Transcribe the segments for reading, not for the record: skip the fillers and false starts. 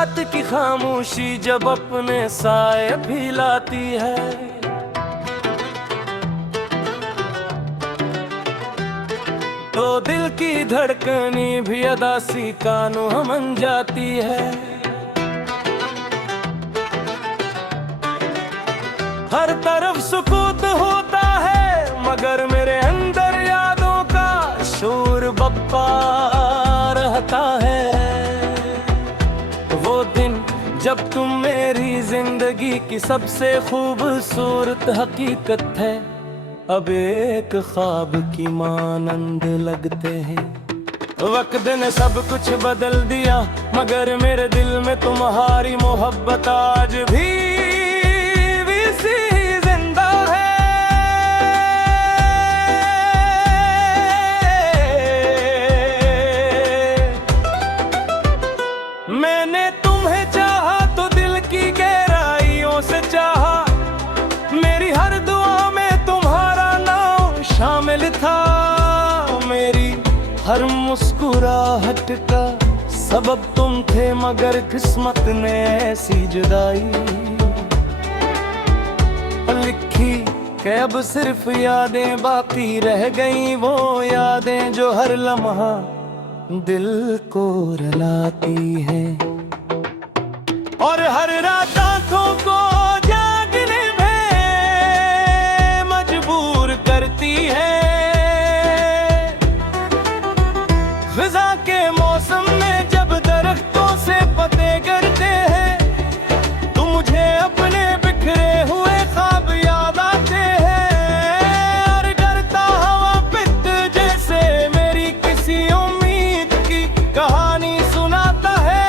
रात की खामोशी जब अपने साए भी लाती है, तो दिल की धड़कनी भी अदासी कानों मन जाती है। हर तरफ सुकूत होता है मगर मेरे अंदर यादों का शोर बप्पा रहता है। वो दिन जब तुम मेरी जिंदगी की सबसे खूबसूरत हकीकत है, अब एक ख्वाब की मानंद लगते हैं। वक्त ने सब कुछ बदल दिया मगर मेरे दिल में तुम्हारी मोहब्बत आज भी सी जिंदा है। मैंने तुम्हें चाहा तो दिल की गहराइयों से चाहा, मेरी हर दुआ में तुम्हारा नाम शामिल था। मेरी हर मुस्कुराहट का सबब तुम थे मगर किस्मत ने ऐसी जुदाई लिखी कि अब सिर्फ यादें बाकी रह गई। वो यादें जो हर लम्हा दिल को रुलाती हैं और हर रात आँखों को जागने में मजबूर करती है। फिजा के मौसम में जब दरख्तों से पत्ते गिरते हैं, तो मुझे अपने बिखरे हुए ख्वाब याद आते हैं। और डरता हवा पित्त जैसे मेरी किसी उम्मीद की कहानी सुनाता है।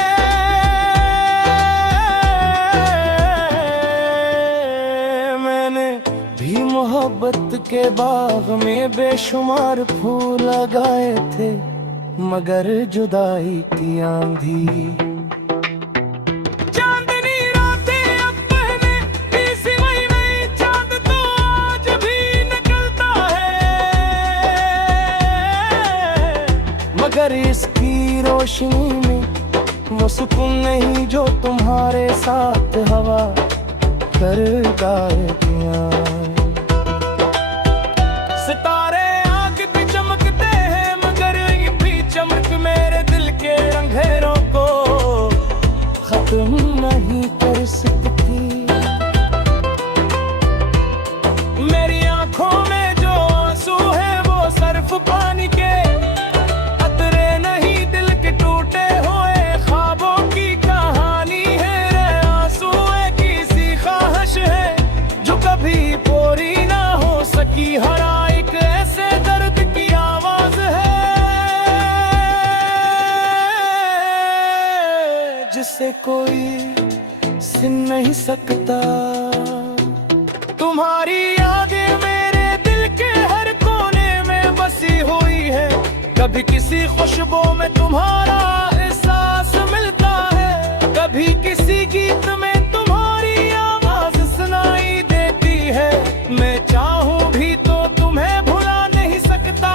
मैंने भी मोहब्बत के बाग में बेशुमार फूल लगाए थे मगर जुदाई की आंधी चांदनी रातें अब पहले इसी महीने चांद तो आज भी निकलता है, मगर इसकी रोशनी में वो सुकून नहीं जो तुम्हारे साथ हवा कर गाए दिया। सितारे आग पे चमकते हैं मगर ये भी चमक मेरे दिल के अंधेरों को खत्म नहीं कर सकती। मेरी आंखों में जो आंसू है वो सिर्फ पानी के कतरे नहीं, दिल के टूटे हुए ख्वाबों की कहानी है। रे आंसू है किसी ख्वाहिश है जो कभी पूरी ना हो सकी, हर एक ऐसे दर्द की आवाज है जिसे कोई सुन नहीं सकता। तुम्हारी यादें मेरे दिल के हर कोने में बसी हुई है, कभी किसी खुशबू में तुम्हारा एहसास मिलता है, कभी किसी गीत में तुम्हारी आवाज सुनाई देती है। मैं चाहूं भी तो तुम्हें भुला नहीं सकता,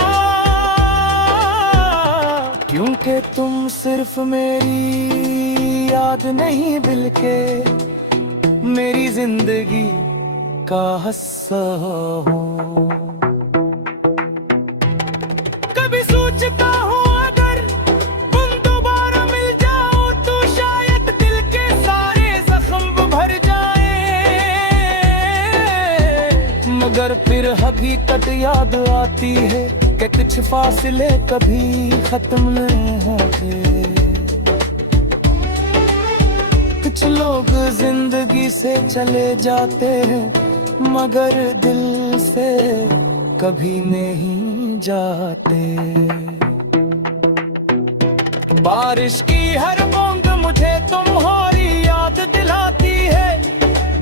क्योंकि तुम सिर्फ मेरी याद नहीं बल्कि मेरी जिंदगी का हिस्सा हो। कभी सोचता हूँ अगर तुम दोबारा मिल जाओ तो शायद दिल के सारे जख्म भर जाए, मगर फिर हकीकत याद आती है कि कुछ फासले कभी खत्म नहीं होते। कुछ लोग जिंदगी से चले जाते हैं मगर दिल से कभी नहीं जाते। बारिश की हर बूंद मुझे तुम्हारी याद दिलाती है,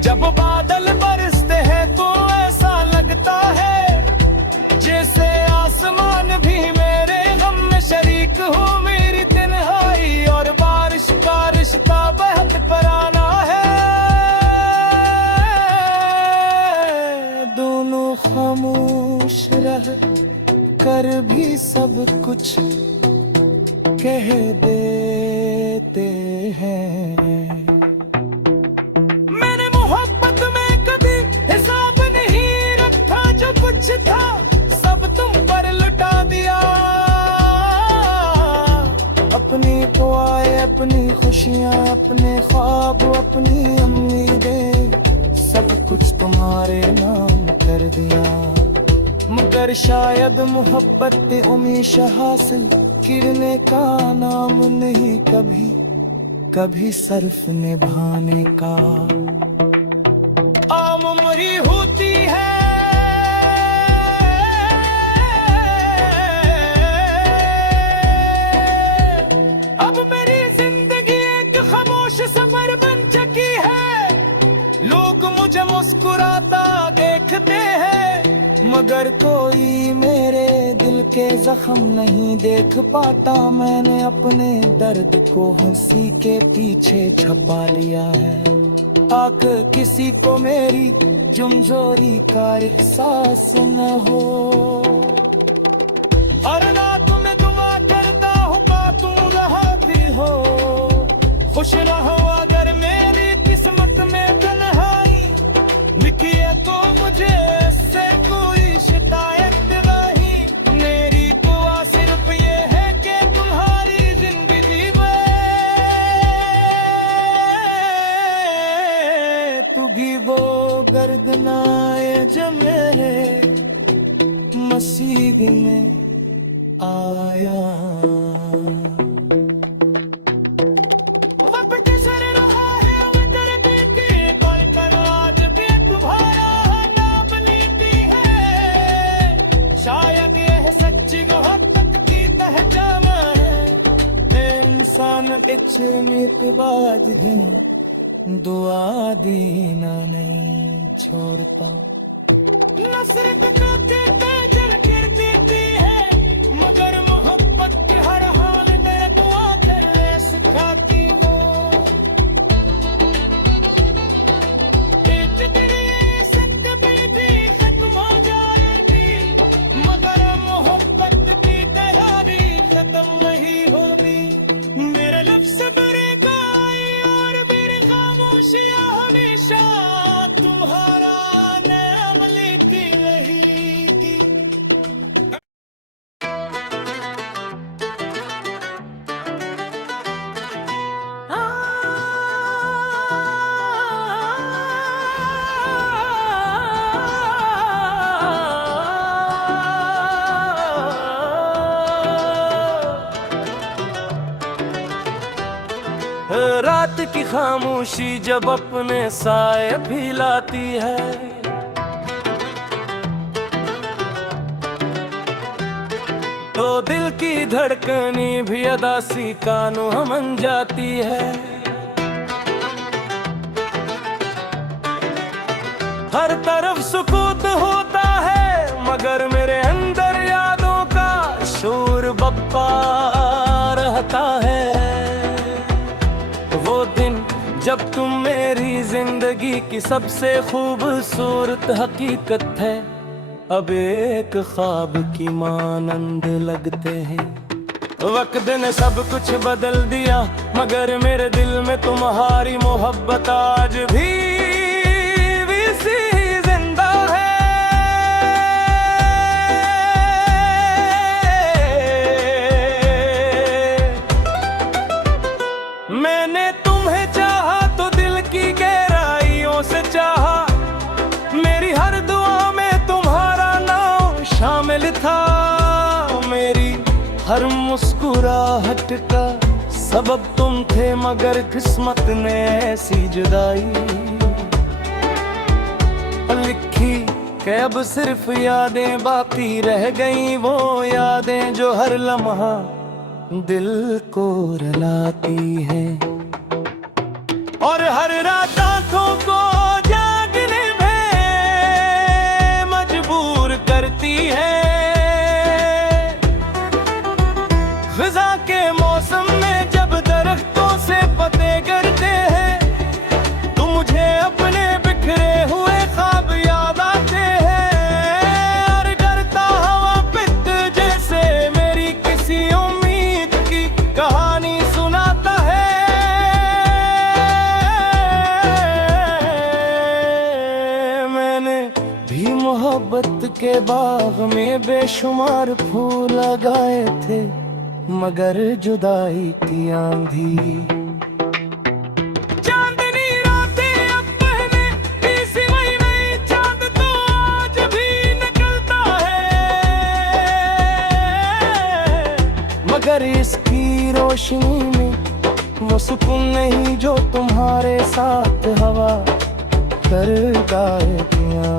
जब बादल बरसते हैं तो ऐसा लगता है जैसे आसमान भी मेरे गम में शरीक हो। मेरी तन्हाई और बारिश का रिश्ता बेहद पुराना है, दोनों खामोश रह कर भी सब कुछ कह दे। देते हैं। मैंने मोहब्बत में कभी हिसाब नहीं रखा, जो कुछ था सब तुम पर लुटा दिया। अपनी दुआएं, अपनी खुशियां, अपने ख्वाब, अपनी उम्मीदें, सब कुछ तुम्हारे नाम कर दिया। मगर शायद मोहब्बत उम्मीद हासिल करने का नाम नहीं, कभी कभी सर्फ निभाने का। आम उम्री होती है, अब मेरी जिंदगी एक खामोश सफर बन चुकी है। लोग मुझे मुस्कुराता देखते हैं, मगर कोई मेरे दिल के जख्म नहीं देख पाता। मैंने अपने दर्द को हंसी के पीछे छुपा लिया है, ताकि किसी को मेरी कमजोरी का एहसास न हो। हर रात में दुआ करता हूँ तू रहती हो, खुश रहो। अगर मेरी किस्मत में तन्हाई लिखी है तो मुझे इससे कोई शिकायत नहीं। मेरी दुआ सिर्फ ये है कि तुम्हारी जिंदगी में तू भी वो गर्दनाए जो मेरे मसीह में आया। शायद यह सच्ची मोहब्बत की पहचान है। इंसान बिछड़ने बाज भी दुआ देना नहीं छोड़ता। नफरत का जल कर देती है, मगर मोहब्बत के हर हाल में दुआ करने सिखाती वो। नहीं होगी मेरे लफ्ज़ बरेगा और मेरी खामोशियां हमेशा तुम्हारा नाम लेती रहेगी। रात की खामोशी जब अपने साए भी लाती है, तो दिल की धड़कनी भी अदासी कानों मन जाती है। हर तरफ सुकूत होता है, मगर मेरे अंदर यादों का शोर बप्पा रहता है। वो दिन जब तुम मेरी जिंदगी की सबसे खूबसूरत हकीकत है, अब एक ख्वाब की मानंद लगते हैं। वक्त ने सब कुछ बदल दिया, मगर मेरे दिल में तुम्हारी मोहब्बत आज भी सी जिंदा है। मैंने तुम्हें चाहा तो दिल की गहराइयों से चाहा, मेरी हर दुआ में तुम्हारा नाम शामिल था। मेरी हर मुस्कुराहट का सबब तुम थे, मगर किस्मत ने ऐसी जुदाई लिखी कि अब सिर्फ यादें बाकी रह गई। वो यादें जो हर लम्हा दिल को रुलाती है और हर रात आंखों को जागने में मजबूर करती है। ख़ज़ा के मौसम में जब दरख्तों से पत्ते गिरते हैं, तो मुझे अपने बिखरे हुए ख्वाब याद आते हैं। और करता हवा पित्त जैसे मेरी किसी उम्मीद की कहानी सुनाता है। के बाग में बेशुमार फूल लगाए थे, मगर जुदाई की आंधी। चांदनी रातें अब पहने 20 मई में, चांद तो आज भी निकलता है, मगर इसकी रोशनी में वो सुकून नहीं जो तुम्हारे साथ हवा कर गाए किया।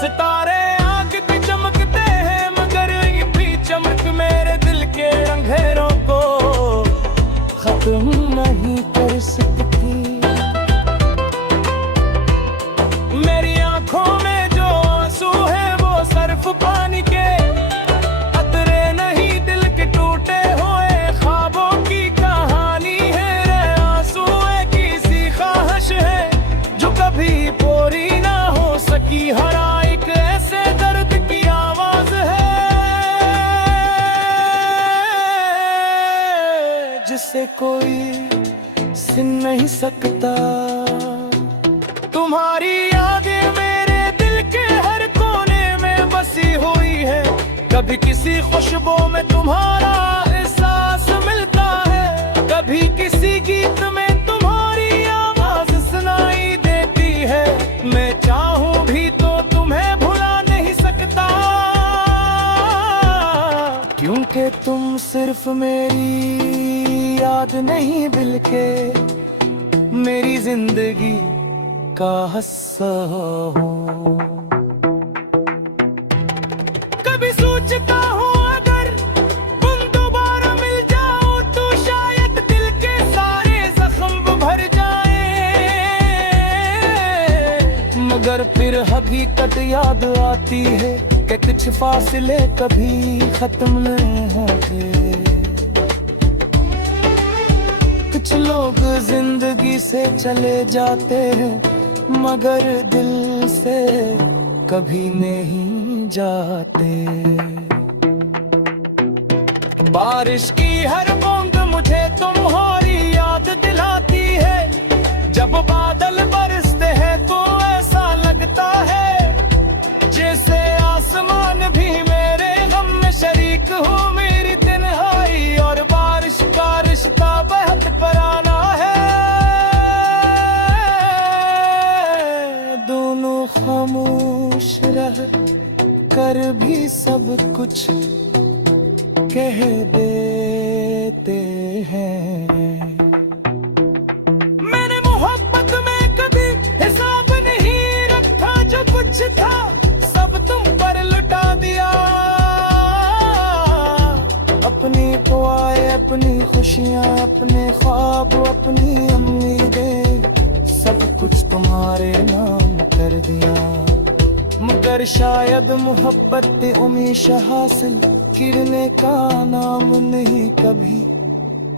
सितारे आग पे चमकते हैं, मगर ये भी चमक मेरे दिल के अंधेरों को खत्म नहीं कर सकती। मेरी आंखों में जो आंसू है वो सिर्फ पानी के कतरे नहीं, दिल के टूटे हुए ख्वाबों की कहानी है। रे आंसू एक किसी ख्वाहिश है जो कभी पूरी ना हो सकी, हरा एक ऐसे दर्द की आवाज है जिसे कोई सुन नहीं सकता। तुम्हारी यादें मेरे दिल के हर कोने में बसी हुई है, कभी किसी खुशबू में तुम्हारा एहसास मिलता है, कभी किसी गीत में तुम्हारी आवाज सुनाई देती है। मैं चाहूं भी तो तुम्हें भुला नहीं सकता, क्योंकि तुम सिर्फ मेरी याद नहीं बल्कि मेरी जिंदगी का हिस्सा हो। कभी सोचता हूँ अगर तुम दोबारा मिल जाओ तो शायद दिल के सारे जख्म भर जाए, मगर फिर हकीकत याद आती है कि कुछ फासले कभी खत्म नहीं होते। कुछ लोग जिंदगी से चले जाते हैं, मगर दिल से कभी नहीं जाते। बारिश की हर बूंद मुझे तुम्हारी याद दिलाती है, जब बादल बरसते हैं तो ऐसा लगता है जैसे आसमान भी मेरे गम में शरीक हो। मेरी तन्हाई और बारिश का रिश्ता बहुत पुराना है, दोनों खामोश रह कर भी सब कुछ कह देते हैं। मैंने मोहब्बत में कभी हिसाब नहीं रखा, जो कुछ था सब तुम पर लुटा दिया। अपनी दुआएं, अपनी खुशियां, अपने ख्वाब, अपनी उम्मीदें, सब कुछ तुम्हारे नाम कर दिया। मगर शायद मोहब्बत हमेशा हासिल करने का नाम नहीं, कभी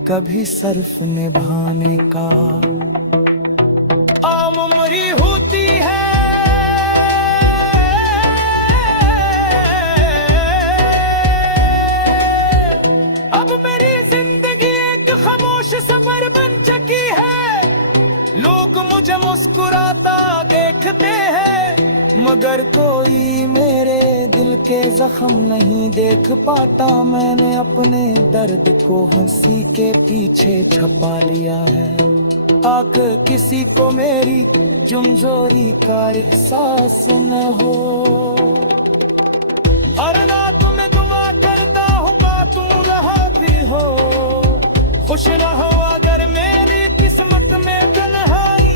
कभी सिर्फ निभाने का। आम उम्री होती है, अब मेरी जिंदगी एक खामोश सफर बन चुकी है। लोग मुझे मुस्कुराता देखते हैं, मगर कोई मेरे दिल के जख्म नहीं देख पाता। मैंने अपने दर्द को हंसी के पीछे छुपा लिया है, ताकि किसी को मेरी कमजोरी का एहसास न हो। और ना तुम्हें दुआ करता हूँ तू रहती हो, खुश रहो। अगर मेरी किस्मत में तन्हाई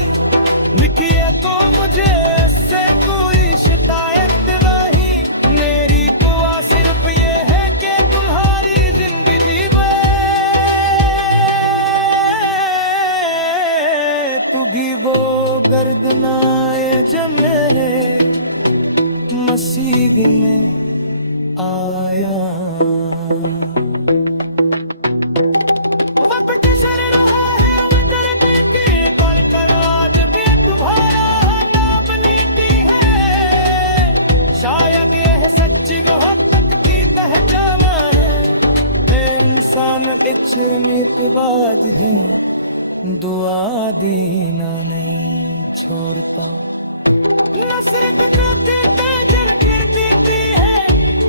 लिखी है तो मुझे इससे कोई शिकायत नहीं। मेरी दुआ सिर्फ ये है कि तुम्हारी जिंदगी में तू भी वो गर्दनाए जब मेरे मसीह में आया। शायद यह सच्ची मोहब्बत की पहचान है, इंसान बिछड़ने के बाद भी दुआ देना नहीं छोड़ता। नसरत का देता जल कर देती है,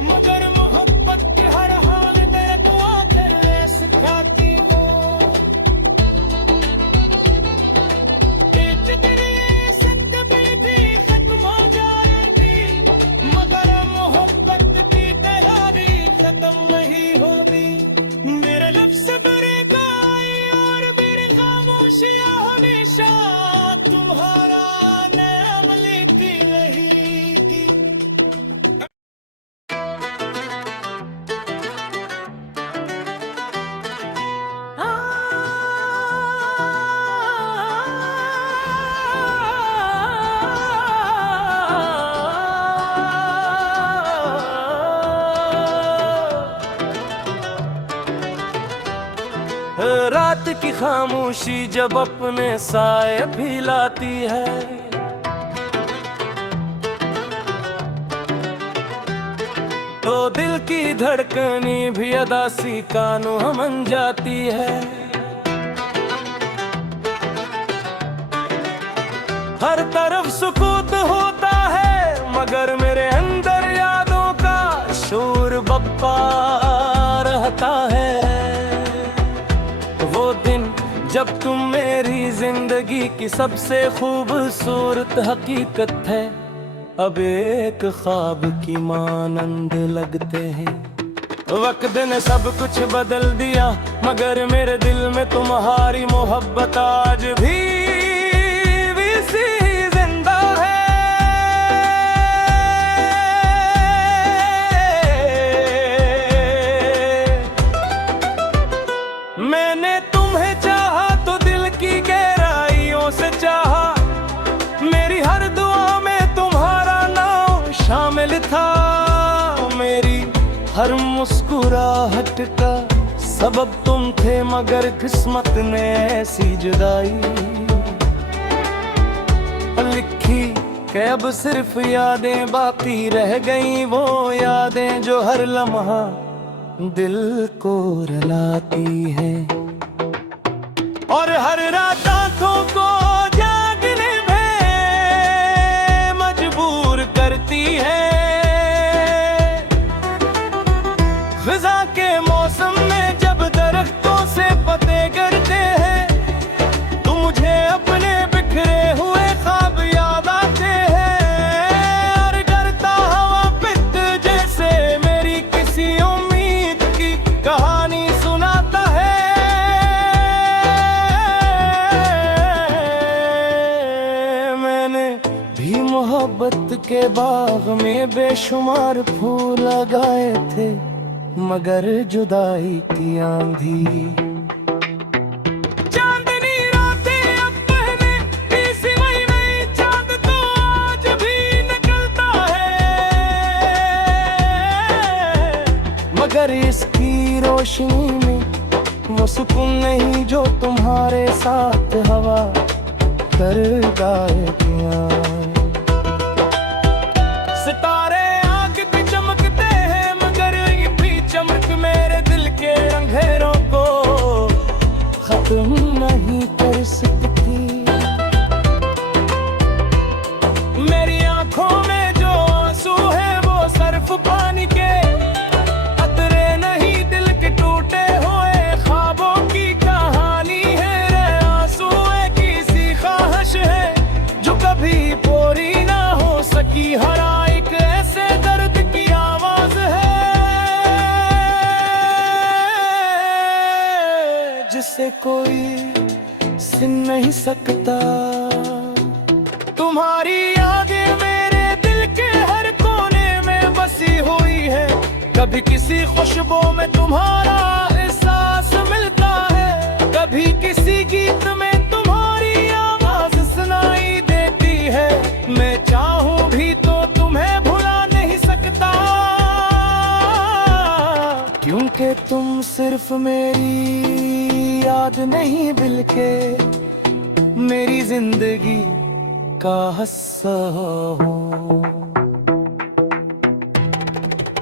मगर मोहब्बत के हर हाल में तो आकर सिखाती हो। जितनी सख्त भी खत्म हो जाएगी, मगर मोहब्बत की तैयारी खत्म नहीं होगी। मेरे लफ्ज़ बरेगा और मेरी खामोशियां हमेशा तुम्हारा नाम लेती रहेगी। रात की खामोशी जब अपने साए भी लाती है, तो दिल की धड़कनी भी अदासी कानों मन जाती है। हर तरफ सुकूत होता है, मगर मेरे अंदर यादों का शोर बप्पा रहता है। वो दिन जब तुम मेरी जिंदगी की सबसे खूबसूरत हकीकत है, अब एक ख्वाब की मानंद लगते हैं। वक्त ने सब कुछ बदल दिया, मगर मेरे दिल में तुम्हारी मोहब्बत आज भी सी जिंदा है। मैंने तुम्हें चाहा तो दिल की गहराइयों से चाहा, मेरी हर दुआ में तुम्हारा नाम शामिल था। मेरी हर मुस्कुराहट का सबब तुम थे, मगर किस्मत ने ऐसी जुदाई लिखी कि अब सिर्फ यादें बाकी रह गई। वो यादें जो हर लम्हा दिल को रुलाती है और हर रात आंखों को जागने में मजबूर करती है। ख़ज़ा के मौसम में जब दरख्तों से पत्ते गिरते हैं, तो मुझे अपने बिखरे हुए ख्वाब याद आते हैं। और डरता हवा पित्त जैसे मेरी किसी उम्मीद की कहानी सुनाता है। मैंने भी मोहब्बत के बाग में बेशुमार फूल लगाए थे, मगर जुदाई की आंधी चांदनी रातें अब पहने इसी महीने, चांद तो आज भी निकलता है, मगर इसकी रोशनी में वो सुकून नहीं जो तुम्हारे साथ हवा कर गाए किया। सितारे आग भी चमकते हैं, मगर ये भी चमक मेरे दिल के अंधेरों को खत्म नहीं कर सकती। मेरी आंखों में जो आंसू है वो सिर्फ पानी के कतरे नहीं, दिल के टूटे हुए ख्वाबों की कहानी है। रे आंसू एक ऐसी ख्वाहिश है जो कभी पूरी ना हो सकी, हर एक ऐसे दर्द की आवाज है जिसे कोई सुन नहीं सकता। तुम्हारी यादें मेरे दिल के हर कोने में बसी हुई है, कभी किसी खुशबू में तुम्हारा एहसास मिलता है, कभी किसी गीत में तुम्हारी आवाज सुनाई देती है। मैं चाहूं भी तो तुम्हें भुला नहीं सकता, क्योंकि तुम सिर्फ मेरी याद नहीं बल्कि मेरी जिंदगी का हिस्सा हो।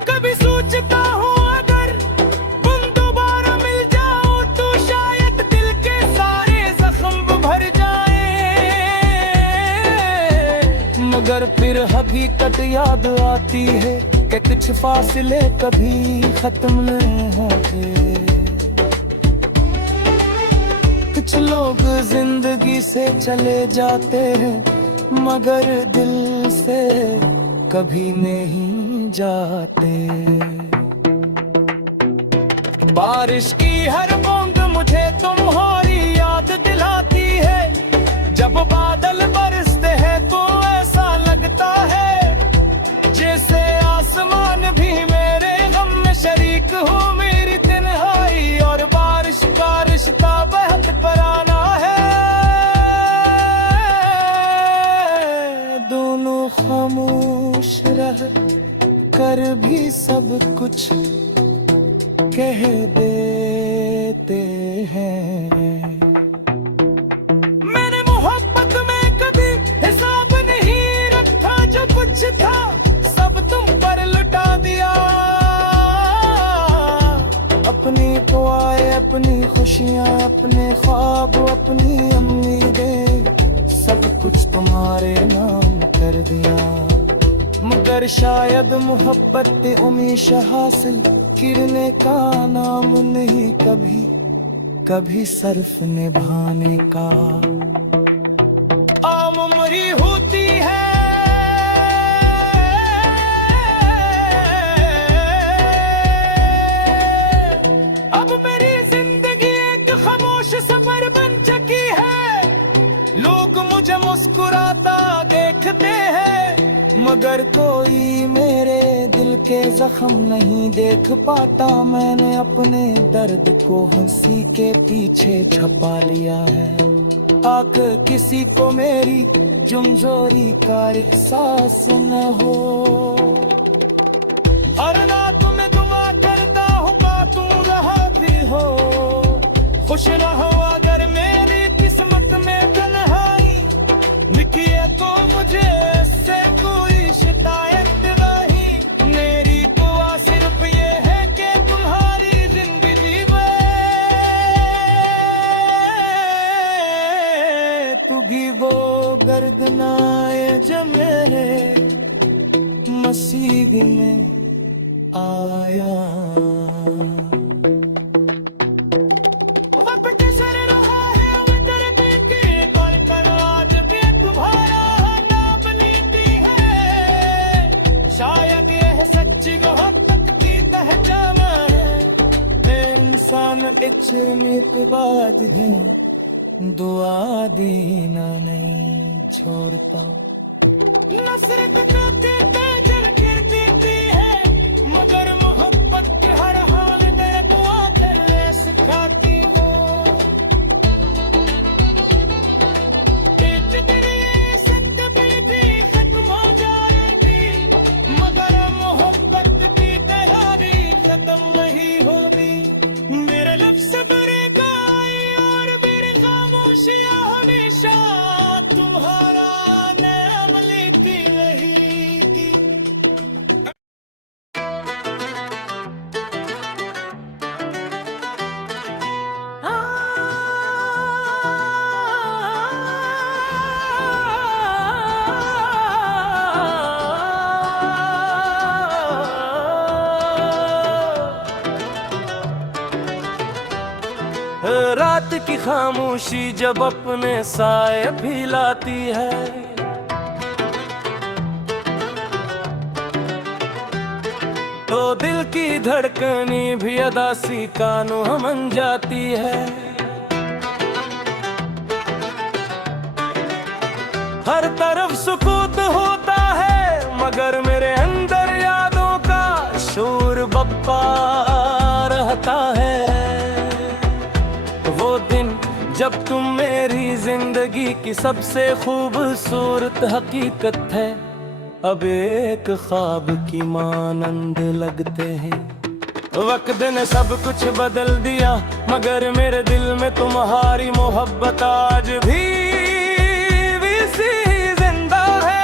कभी सोचता हूँ अगर तुम दोबारा मिल जाओ तो शायद दिल के सारे जख्म भर जाए, मगर फिर हकीकत याद आती है कि कुछ फासले कभी खत्म नहीं होते। कुछ लोग जिंदगी से चले जाते हैं मगर दिल से कभी नहीं जाते। बारिश की हर बूंद मुझे तुम्हारी याद दिलाती है। जब बादल बरसते हैं तो ऐसा लगता है जैसे आसमान भी मेरे गम में शरीक हो। मेरी तन्हाई और बारिश का रिश्ता बहुत पुराना है। दोनों खामोश रह कर भी सब कुछ कह देते हैं। मैंने मोहब्बत में कभी हिसाब नहीं रखा, जो कुछ था सब तुम पर लुटा दिया। अपनी दुआएं, अपनी खुशियां, अपने ख्वाब, अपनी उम्मीदें, सब कुछ तुम्हारे नाम कर दिया। मगर शायद मोहब्बत उम्मीद हासिल गिरने का नाम नहीं, कभी कभी सिर्फ निभाने का। आम उम्री होती है अब मेरी जिंदगी एक खामोश सफर बन चुकी है। लोग मुझे मुस्कुराता देखते हैं मगर कोई मेरे दिल के जख्म नहीं देख पाता। मैंने अपने दर्द को हंसी के पीछे छुपा लिया है। आक किसी को मेरी कमजोरी का एहसास न हो। और ना तुम्हें दुआ करता हूँ का तुम रहा भी हो। खुश रहो अगर मेरी किस्मत में तन्हाई लिखी है तो मुझे इससे कोई शिकायत नहीं। मेरी दुआ सिर्फ ये है कि तुम्हारी जिंदगी में तू भी वो गर्दनाए जो मेरे मसीह में आया। शायद यह सच्ची मोहब्बत की पहचान है। इंसान इच्छा है दुआ देना नहीं छोड़ता। नफरत का तेजर गिर देती है मगर मोहब्बत के हर हाल में दुआ करने सिखाती हो। एक दिन ये सत्य भी खत्म हो जाएगी मगर मोहब्बत की तैयारी खत्म नहीं होगी। मेरे लफ्ज़ बरेगा और मेरी खामोशियां हमेशा तुम्हारा नाम लेती रहेगी। रात की खामोशी जब अपने साए भी लाती है तो दिल की धड़कनी भी अदासी कानों मन जाती है। हर तरफ सुकूत होता है मगर मेरे अंदर यादों का शोर बप्पा रहता है। वो दिन जब तुम मेरी जिंदगी की सबसे खूबसूरत हकीकत है, अब एक ख्वाब की मानंद लगते हैं। वक्त ने सब कुछ बदल दिया मगर मेरे दिल में तुम्हारी मोहब्बत आज भी वैसी ही जिंदा है।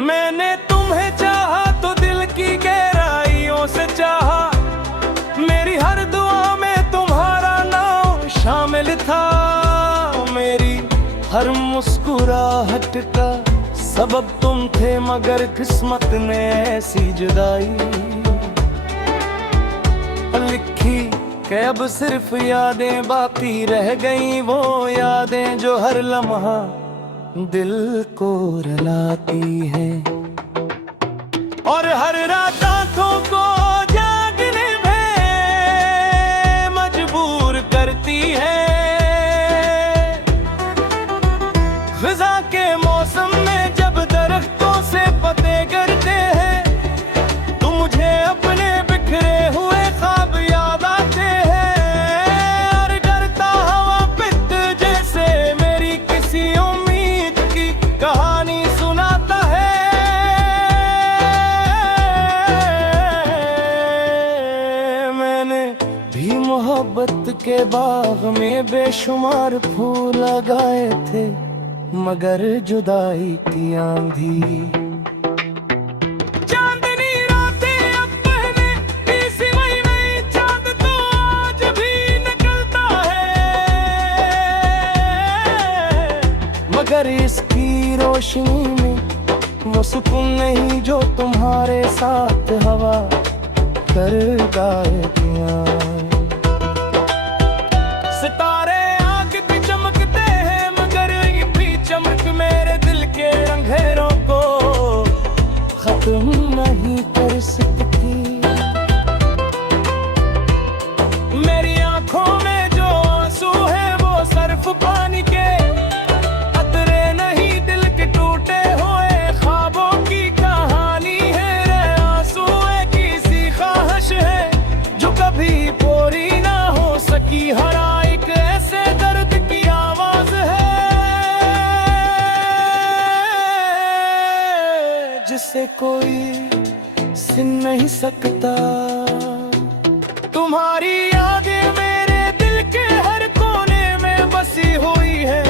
मैंने तुम्हें चाहा तो दिल की गहराइयों से चाहा। मेरी हर दुआ में हर मुस्कुराहट का सबब तुम थे, मगर किस्मत ने ऐसी जुदाई लिखी कि अब सिर्फ यादें बाकी रह गई, वो यादें जो हर लम्हा दिल को रुलाती है और हर रात आंखों को जागने पे मजबूर करती है। ख़ज़ां के मौसम में जब दरख्तों से पत्ते गिरते हैं, तो मुझे अपने बिखरे हुए ख्वाब याद आते हैं और डरता हवा पित्त जैसे मेरी किसी उम्मीद की कहानी सुनाता है। मैंने भी मोहब्बत के बाग में बेशुमार फूल लगाए थे, मगर जुदाई की आंधी चांदनी रातें अब पहले इसी महीने, चांद तो आज भी निकलता है, मगर इसकी रोशनी में वो सुकून नहीं जो तुम्हारे साथ हवा कर गायकियां। सितारे आग की चमकते हैं, मगर ये भी चमक मेरे दिल के अंधेरों को खत्म नहीं कर सकती। मेरी आंखों में जो आंसू है वो सिर्फ पानी के कतरे नहीं, दिल के टूटे हुए ख्वाबों की कहानी है। रे आंसू एक किसी ख्वाहिश है जो कभी पूरी ना हो सकी, हर एक ऐसे दर्द की आवाज है जिसे कोई सुन नहीं सकता। तुम्हारी यादें मेरे दिल के हर कोने में बसी हुई है,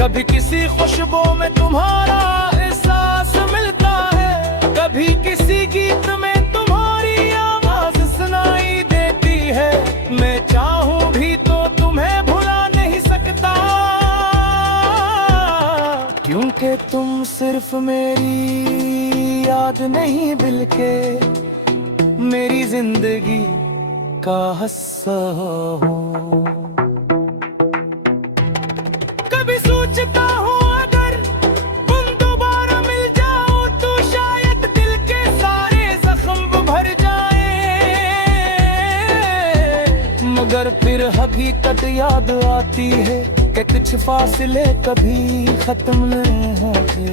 कभी किसी खुशबू में तुम्हारा एहसास मिलता है, कभी किसी गीत में तुम्हारी आवाज सुनाई देती है। मैं चाहूं भी तो तुम्हें भुला नहीं सकता, क्योंकि तुम सिर्फ मेरी याद नहीं बल्कि मेरी जिंदगी का हिस्सा हो। कभी सोचता हूँ अगर तुम दोबारा मिल जाओ तो शायद दिल के सारे जख्म भर जाए, मगर फिर हकीकत याद आती है कि कुछ फासले कभी खत्म नहीं होते।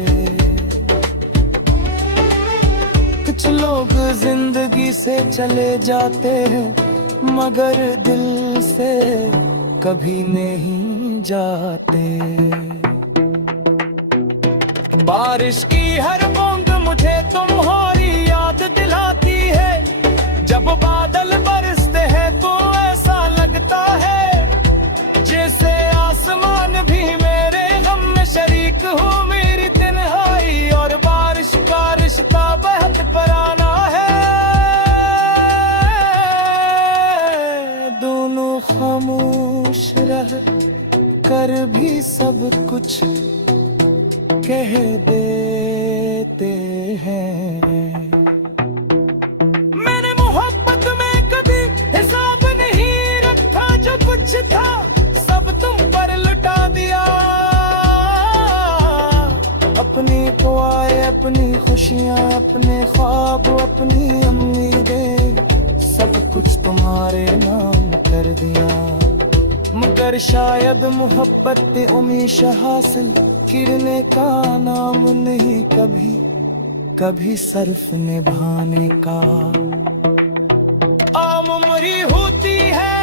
कुछ लोग जिंदगी से चले जाते हैं, मगर दिल से कभी नहीं जाते। बारिश की हर बूंद मुझे तुम्हारी याद दिलाती है, जब बादल बरसते हैं तो ऐसा लगता है जैसे आसमान भी मेरे गम में शरीक हो। मेरी तन्हाई और बारिश का रिश्ता बहुत पुराना है, दोनों खामोश रह कर भी सब कुछ कह देते हैं। मैंने मोहब्बत में कभी हिसाब नहीं रखा, जो कुछ था सब तुम पर लुटा दिया। अपनी दुआएं, अपनी खुशियां, अपने ख्वाब, अपनी उम्मीदें, सब कुछ तुम्हारे नाम कर दिया। मगर शायद मोहब्बत उम्मीद हासिल करने का नाम नहीं, कभी कभी सिर्फ निभाने का। आम उम्री होती है